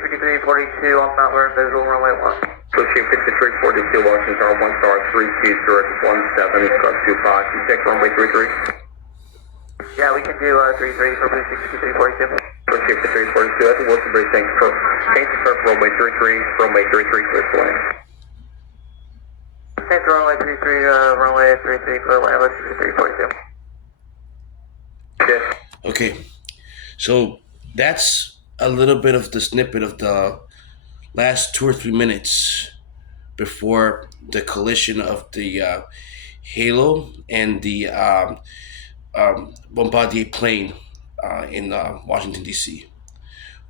5342 on Mount Vernon visual runway 1. Pushing 5342, Washington, 1 star 32, zero 17, cross 25. You check runway 33. Yeah, we can do 33 for Blue 5342. Pushing 5342 at the Wilson Bridge, thanks for change the turf, runway 33, clear to land. Change to runway 33 for land, Blue 5342. Yes. Okay, so that's a little bit of the snippet of the last 2 or 3 minutes before the collision of the Halo and the Bombardier plane in Washington, D.C.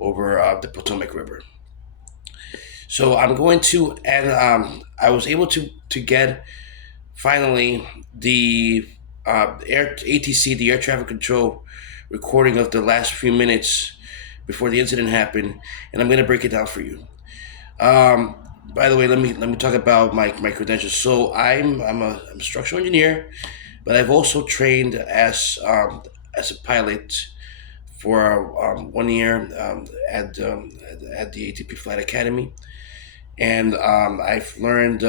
over the Potomac River. So I'm going to, and I was able to get finally the ATC, the air traffic control recording of the last few minutes before the incident happened, and I'm going to break it down for you. By the way, let me talk about my credentials. So I'm a structural engineer, but I've also trained as a pilot for 1 year at the ATP Flight Academy, and I've learned.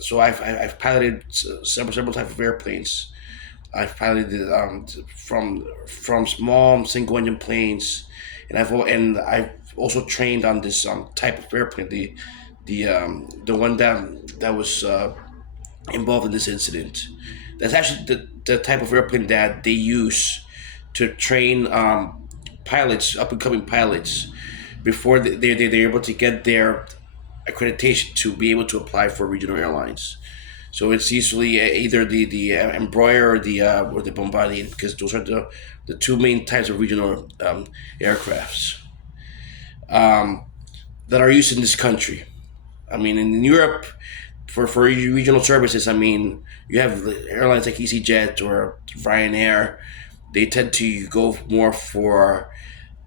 So I've piloted several types of airplanes. I've piloted from small single engine planes, and I've also trained on this type of airplane, the one that was involved in this incident. That's actually the type of airplane that they use to train pilots, up and coming pilots, before they're able to get their accreditation to be able to apply for regional airlines. So it's usually either the Embraer or the Bombardier, because those are the two main types of regional aircrafts that are used in this country. I mean, in Europe, for regional services, I mean, you have airlines like EasyJet or Ryanair. They tend to go more for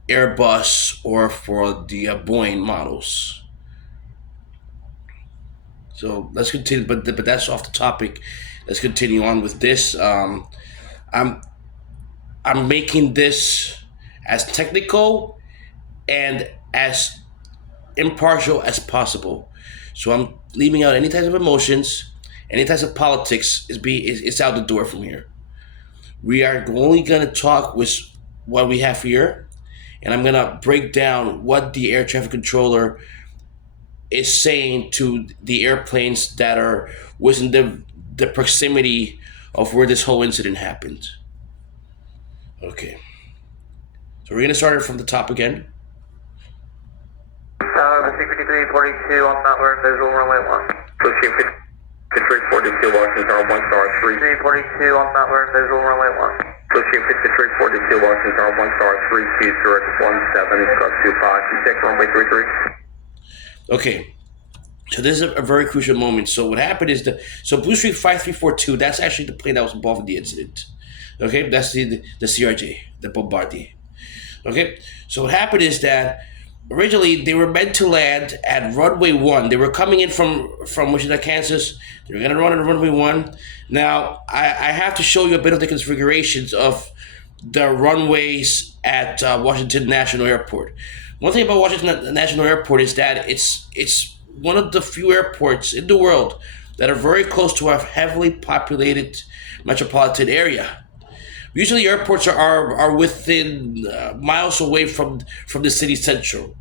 Airbus or for the Boeing models. So let's continue, but that's off the topic. Let's continue on with this. I'm making this as technical and as impartial as possible. So I'm leaving out any types of emotions, any types of politics. It's out the door from here. We are only gonna talk with what we have here, and I'm gonna break down what the air traffic controller is saying to the airplanes that are within the proximity of where this whole incident happened. Okay. So we're gonna start it from the top again. 5342 on Mount Vernon visual runway 1. Pushing 5342, Washington, 1 star 3. 5342 on Mount Vernon visual runway 1. Pushing 5342, Washington, 1 star 32, zero 17, cross 25. You check runway 33. Okay, so this is a very crucial moment. So what happened is so Blue Streak 5342, that's actually the plane that was involved in the incident. Okay, that's the CRJ, the Bombardier. Okay, so what happened is that originally they were meant to land at runway 1. They were coming in from Wichita, Kansas. They were going to run on runway 1. Now, I have to show you a bit of the configurations of the runways at Washington National Airport. One thing about Washington National Airport is that it's one of the few airports in the world that are very close to a heavily populated metropolitan area. Usually airports are within miles away from the city central.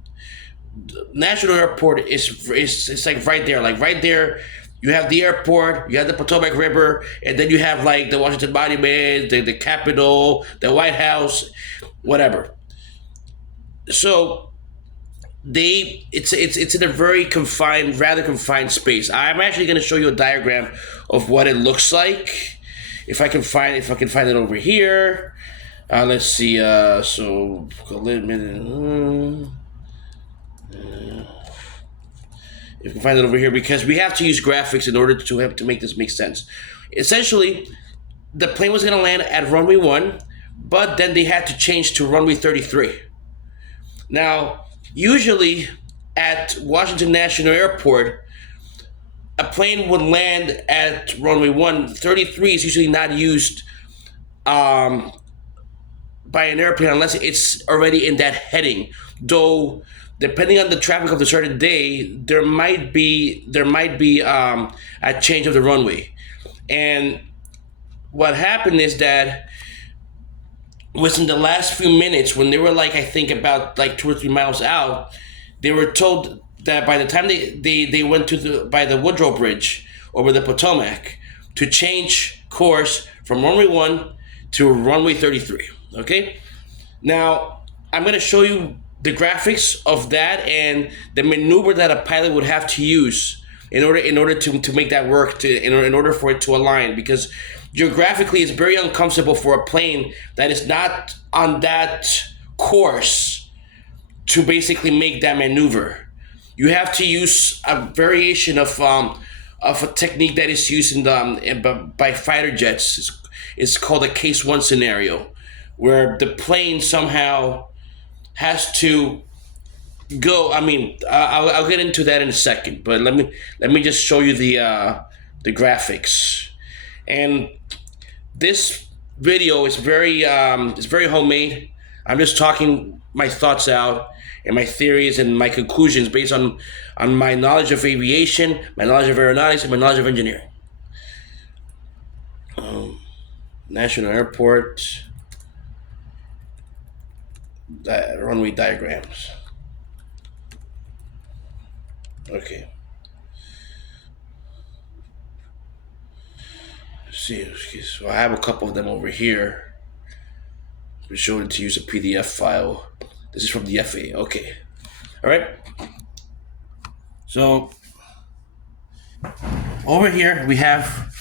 National Airport is like right there. Like right there, you have the airport, you have the Potomac River, and then you have like the Washington Monument, the Capitol, the White House, whatever. So it's in a very rather confined space. I'm actually going to show you a diagram of what it looks like. If I can find it over here. Let's see. So a little minute. If you can find it over here, because we have to use graphics in order to make this make sense. Essentially, the plane was going to land at runway 1, but then they had to change to runway 33. Now, usually at Washington National Airport, a plane would land at runway 1. 33 is usually not used by an airplane unless it's already in that heading. Though, depending on the traffic of the certain day, there might be a change of the runway. And what happened is that within the last few minutes, when they were like, I think about like 2 or 3 miles out, they were told that by the time they went by the Woodrow Bridge over the Potomac to change course from runway 1 to runway 33. Okay? Now, I'm going to show you the graphics of that and the maneuver that a pilot would have to use in order to make that work, in order for it to align, because geographically it's very uncomfortable for a plane that is not on that course to basically make that maneuver. You have to use a variation of a technique that is used by fighter jets. It's called a case 1 scenario, where the plane somehow has to go. I mean, I'll get into that in a second, but let me just show you the graphics. And this video is very homemade. I'm just talking my thoughts out and my theories and my conclusions based on my knowledge of aviation, my knowledge of aeronautics, and my knowledge of engineering. National Airport runway diagrams. Okay. Let's see. So I have a couple of them over here. We showed it to use a PDF file. This is from the FAA. Okay. All right. So over here we have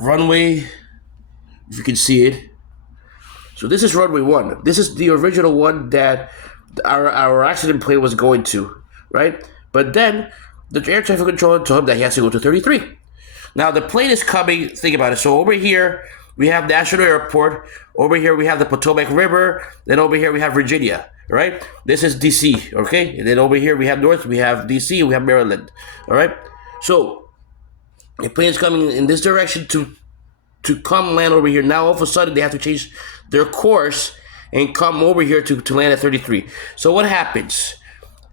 runway. If you can see it. So this is runway 1. This is the original one that our accident plane was going to, right? But then the air traffic controller told him that he has to go to 33. Now the plane is coming, think about it. So over here we have National Airport. Over here we have the Potomac River. Then over here we have Virginia, right? This is DC, okay? And then over here we have North, we have DC, we have Maryland, all right? So the plane is coming in this direction to come land over here. Now all of a sudden they have to change their course and come over here to land at 33. So what happens?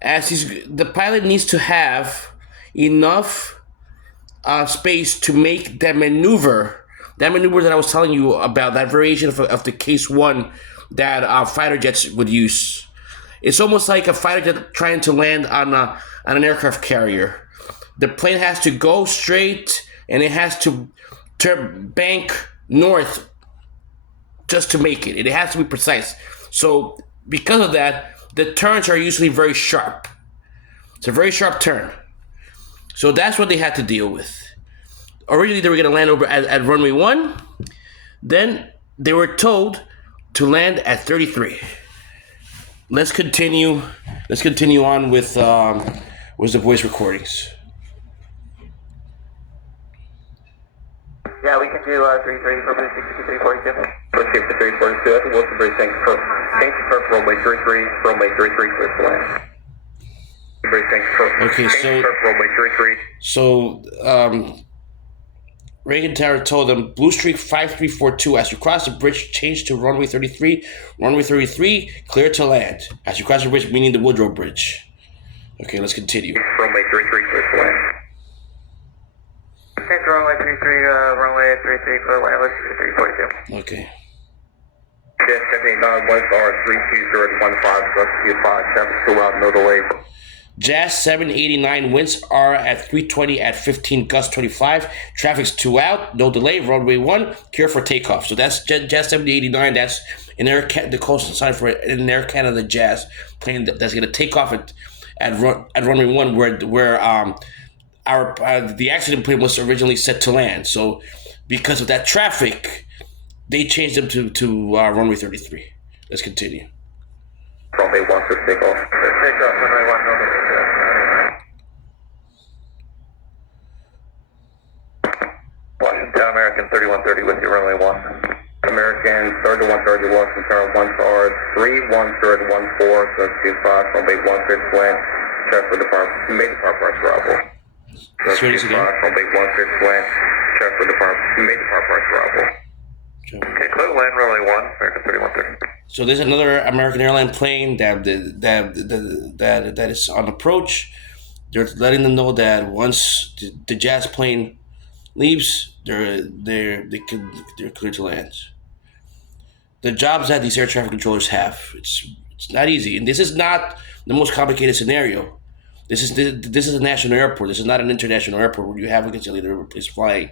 The pilot needs to have enough space to make that maneuver that I was telling you about, that variation of the case 1 that fighter jets would use. It's almost like a fighter jet trying to land on an aircraft carrier. The plane has to go straight and it has to turn bank north just to make it. It has to be precise. So because of that, the turns are usually very sharp. It's a very sharp turn. So that's what they had to deal with. Originally, they were going to land over at runway 1. Then they were told to land at 33. Let's continue on with the voice recordings. Yeah, we can do 33 for Boost 6342. Proceed to 342. I think Wilson Bridge, thanks for runway 33, runway 33, clear to land. Okay, so Reagan Tower told them, Blue Streak 5342, as you cross the bridge, change to runway 33. Runway 33, clear to land. As you cross the bridge, meaning the Woodrow Bridge. Okay, let's continue. Runway 33, clear to land. Change to runway 33, runway 33 for land, let's do 342. Okay. Jet 789, 1 star, 32015, gust 5, traffic 2 out, no delay. Jazz 789, winds are at 320 at 15, gust 25. Traffic's 2 out, no delay. Runway 1, clear for takeoff. So that's Jazz 789. That's the coastal sign for an Air Canada Jazz plane that's going to take off at runway 1, where the accident plane was originally set to land. So because of that traffic, they changed them to runway 33. Let's continue. Runway 1 for takeoff. Takeoff, runway 1, no delay. Washington American 3130 with you, runway 1. American 3130 Washington 1 star, 31314, gust 25, runway 1 fixed land. Traffic department, made department arrival. Let's ready again. Runway 1 fixed land. Traffic department, made department arrival. Okay, clear land, runway 1, American 3130. So there's another American airline plane that is on approach. They're letting them know that once the Jazz plane leaves, they're clear to land. The jobs that these air traffic controllers have, it's not easy, and this is not the most complicated scenario. This is a national airport. This is not an international airport where you have a gazillion airplanes flying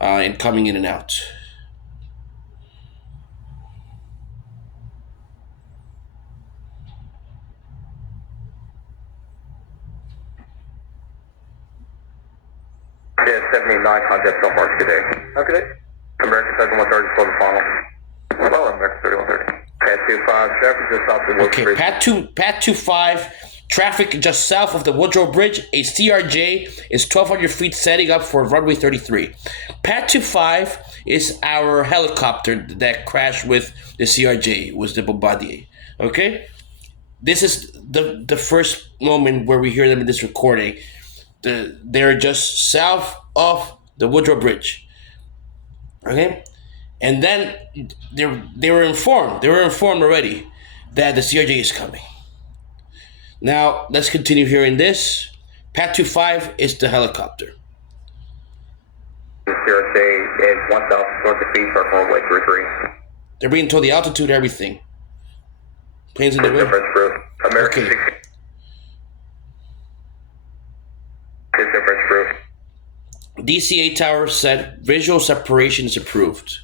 and coming in and out. Yeah, 79, contact so far today. Okay. American 3130, slow the funnel. Well, American 3130. Pat 25, traffic just off the Woodrow Okay, Bridge. Pat 25, traffic just south of the Woodrow Bridge. A CRJ is 1,200 feet setting up for runway 33. Pat 25 is our helicopter that crashed with the CRJ, was the Bombardier. Okay? This is the first moment where we hear them in this recording. They're just south of the Woodrow Bridge. Okay? And then they were informed. They were informed already that the CRJ is coming. Now, let's continue hearing this. Pat 25 is the helicopter. The CRJ is 1,000 feet for runway 33. They're being told the altitude, everything. Planes in the way. Difference group. American Okay. 16. Difference group. DCA Tower said visual separation is approved.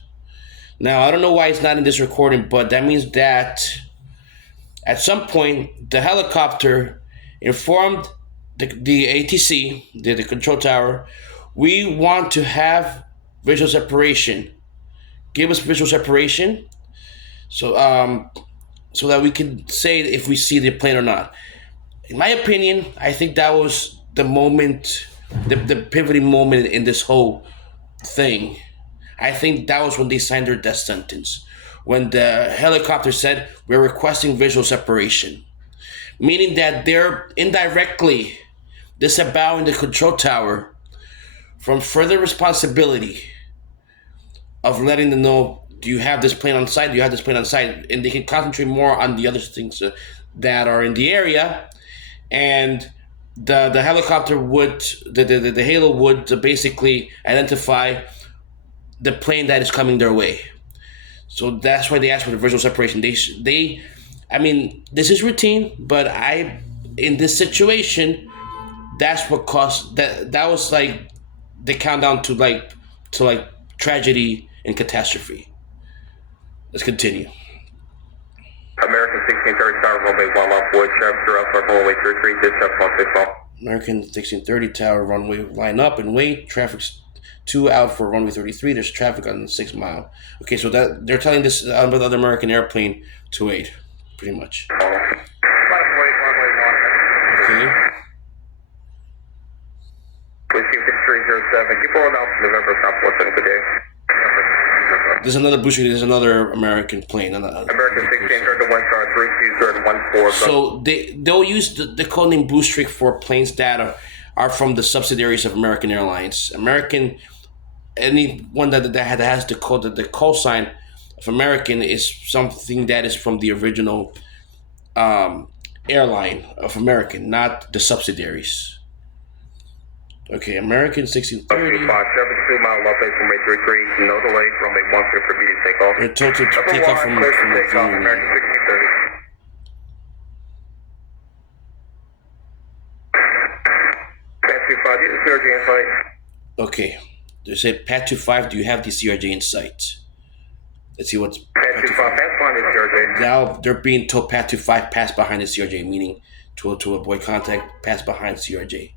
Now, I don't know why it's not in this recording, but that means that at some point, the helicopter informed the ATC, the control tower, we want to have visual separation. Give us visual separation so that we can say if we see the plane or not. In my opinion, I think that was the moment, the pivoting moment in this whole thing. I think that was when they signed their death sentence. When the helicopter said, we're requesting visual separation. Meaning that they're indirectly disavowing the control tower from further responsibility of letting them know, do you have this plane on site? Do you have this plane on site? And they can concentrate more on the other things that are in the area. And the helicopter would, the Halo would basically identify the plane that is coming their way. So that's why they asked for the visual separation. I mean, this is routine, but in this situation, that's what caused that was like the countdown to tragedy and catastrophe. Let's continue. American 1630 Tower, runway 1 off Wood, traffic throughout for runway 33, dispatch 165. American 1630 Tower, runway line up and wait. Traffic's 2 out for runway 33. There's traffic on the 6 mile. Okay, so that they're telling this other American airplane to wait, pretty much. Wait, runway 1. Okay. Whiskey 5307, keep rolling out to November, Southwest today. There's another American plane. American 1630 1 star 3214. So they'll use the code name Blue Streak for planes that are from the subsidiaries of American Airlines. Anyone that has the call sign of American is something that is from the original airline of American, not the subsidiaries. Okay, American 1630. 5, 72 mile left base runway 33, no delay, runway 1 clear for immediate takeoff. They're told to take off from clear for takeoff, the American 1630. Pat 25, get the CRJ in sight. Okay, they said Pat 25. Do you have the CRJ in sight? Let's see what's Pat 25, pass behind the CRJ. Now they're being told Pat 25 pass behind the CRJ, meaning to avoid contact, pass behind CRJ.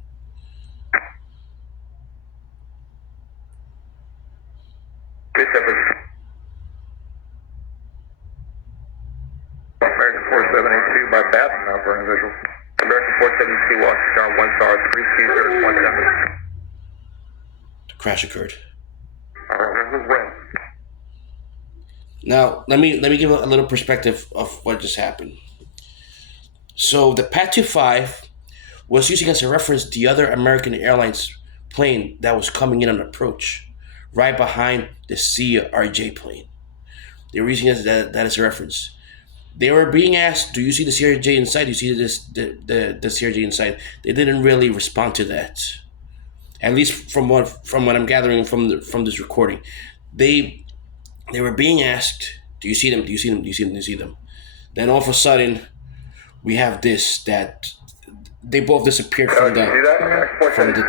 American 4782 by Baton, now for an visual. American 472, Washington Star 1 star 32017. The crash occurred. Alright, this is Wayne. Now let me give a little perspective of what just happened. So the Pat 25 was using as a reference the other American Airlines plane that was coming in on approach, right behind the CRJ plane. They were using that as a reference. They were being asked, "Do you see the CRJ inside? Do you see the CRJ inside?" They didn't really respond to that. At least from what I'm gathering from this recording, they were being asked, "Do you see them? Do you see them? Do you see them? Do you see them?" Then all of a sudden, we have this that they both disappeared from the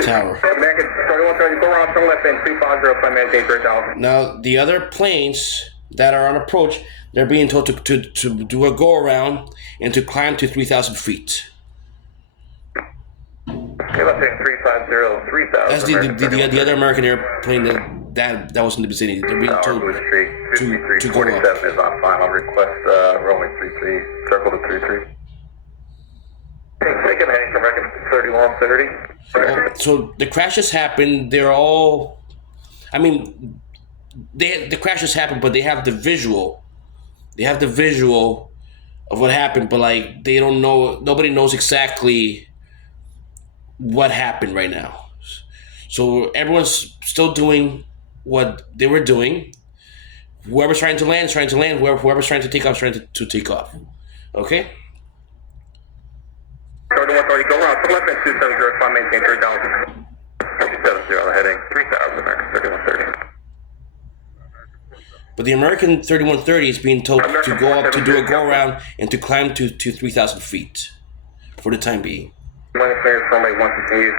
tower. American 3130, go around, turn left in 250, climb maintain 3000. Now the other planes that are on approach, they're being told to do a go around and to climb to 3,000 feet. Okay, let's say 350, 3000. That's the other American airplane that was in the vicinity. They're being told Blue Street, to go up. 5347 is on final request, runway 33, circle to 33. Second heading from American 3130. So the crashes happen. They're all, I mean, the crashes happen, but they have the visual. They have the visual of what happened, but like they don't know. Nobody knows exactly what happened right now. So everyone's still doing what they were doing. Whoever's trying to land is trying to land. Whoever's trying to take off is trying to take off. Okay? 3130, go around, turn left in 270, climb maintain 3000. 270, heading 3000, American 3130. But the American 3130 is being told to go up, to do a go around, and to climb to 3,000 feet for the time being. Runway clearance, runway 1 continue.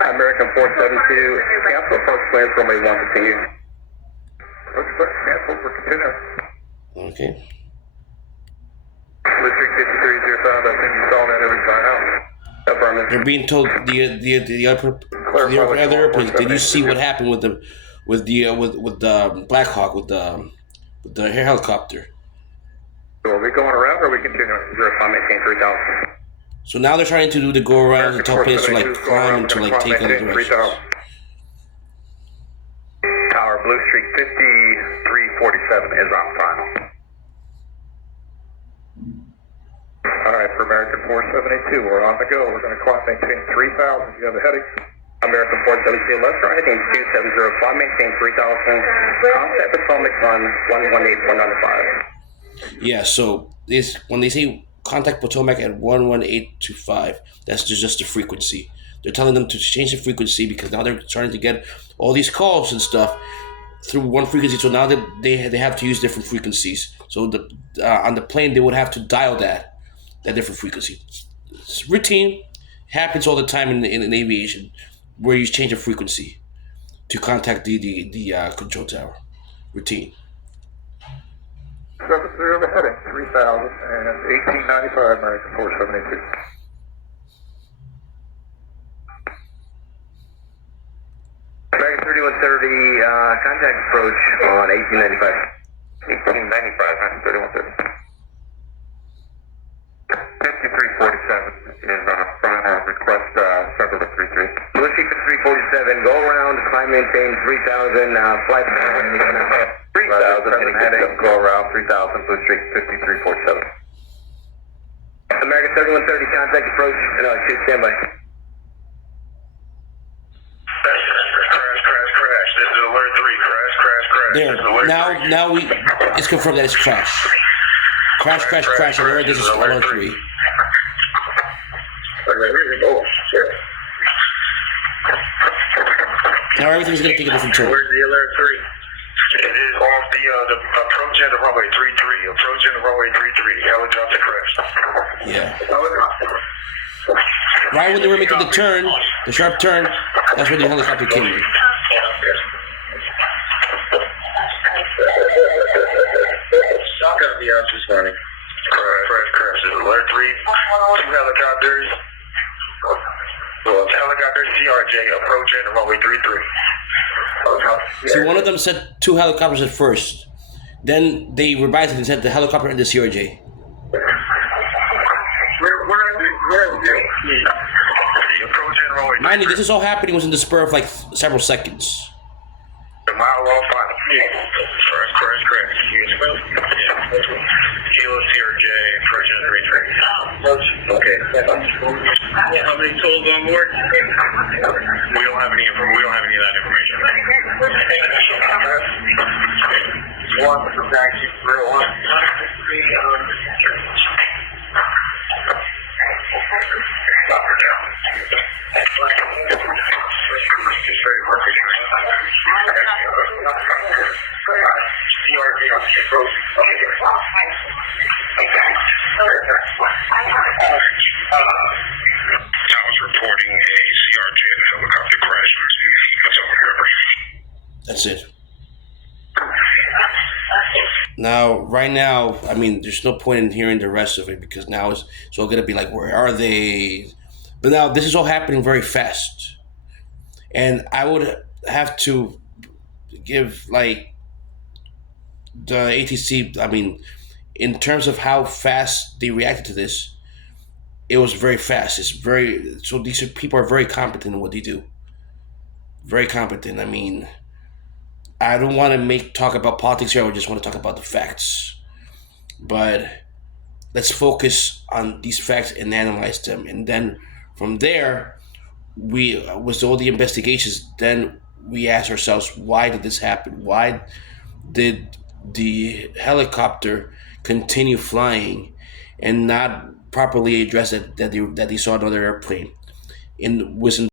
American 472, cancel first clearance, runway 1 continue. Cancel for continue. Okay. District 5305, I think you saw that every sign out. Affirmative. They're being told the other airplanes. Did you see what happened with the Black Hawk with the helicopter? So are we going around or are we continuing? 0, climb maintain 3000. So now they're trying to do the go around and tell planes to like climb and to like take other directions. Tower Blue Street 5347 is on final. Alright, for American 4782, we're on the go. We're going to climb maintain 3000. You have the headings. American 472, left or heading 270, climb maintain 3000. Contact Potomac on 118.195. Yeah, so this when they say contact Potomac at 11825, that's just the frequency. They're telling them to change the frequency because now they're starting to get all these calls and stuff through one frequency. So now they have to use different frequencies. So on the plane they would have to dial that different frequency. It's routine. Happens all the time in aviation, where you change a frequency to contact the control tower. Routine. 70 heading 3000 and 1895 American 4782. American 3130, contact approach on 1895. 1895, 3130. 5347 is on request, circle to 33. Blue Sheet 347, go around, climb maintain 3000, flight 3000, heading, go around 3000, Blue Street 5347. American 3130, contact approach, no, shoot standby. Crash, this is alert 3, crash. There, now it's confirmed that it's crash. Crash, alert, this is alert 3. Now everything's going to take a different turn. Where's the alert 3? It is off the approach end of runway 33. Approach end of runway 33. Helicopter crash. Yeah. Helicopter. Right when they were making the turn, the sharp turn, that's when the helicopter came in. Stock out the answers, running. Crash. This is alert 3. 2 helicopters. Helicopter CRJ approaching runway 33. See, one of them said 2 helicopters at first. Then they revised it and said the helicopter and the CRJ. Mind you, this is all happening within the spur of like several seconds. The mile off final. Crash. Kilo CRJ, approaching 33. Okay. How many totals on board? We don't have any of that information. One for taxi 301. Towers reporting a CRJ helicopter crash into the Potomac River. That's it. Now, right now, I mean, there's no point in hearing the rest of it because now it's all gonna be like, where are they? But now this is all happening very fast, and I would have to give like the ATC. I mean, in terms of how fast they reacted to this, it was very fast. It's very so these people are very competent in what they do. Very competent. I mean, I don't want to talk about politics here. I just want to talk about the facts. But let's focus on these facts and analyze them, and then from there, we with all the investigations, then we ask ourselves, why did this happen? Why did the helicopter continue flying and not properly address that they saw another airplane was in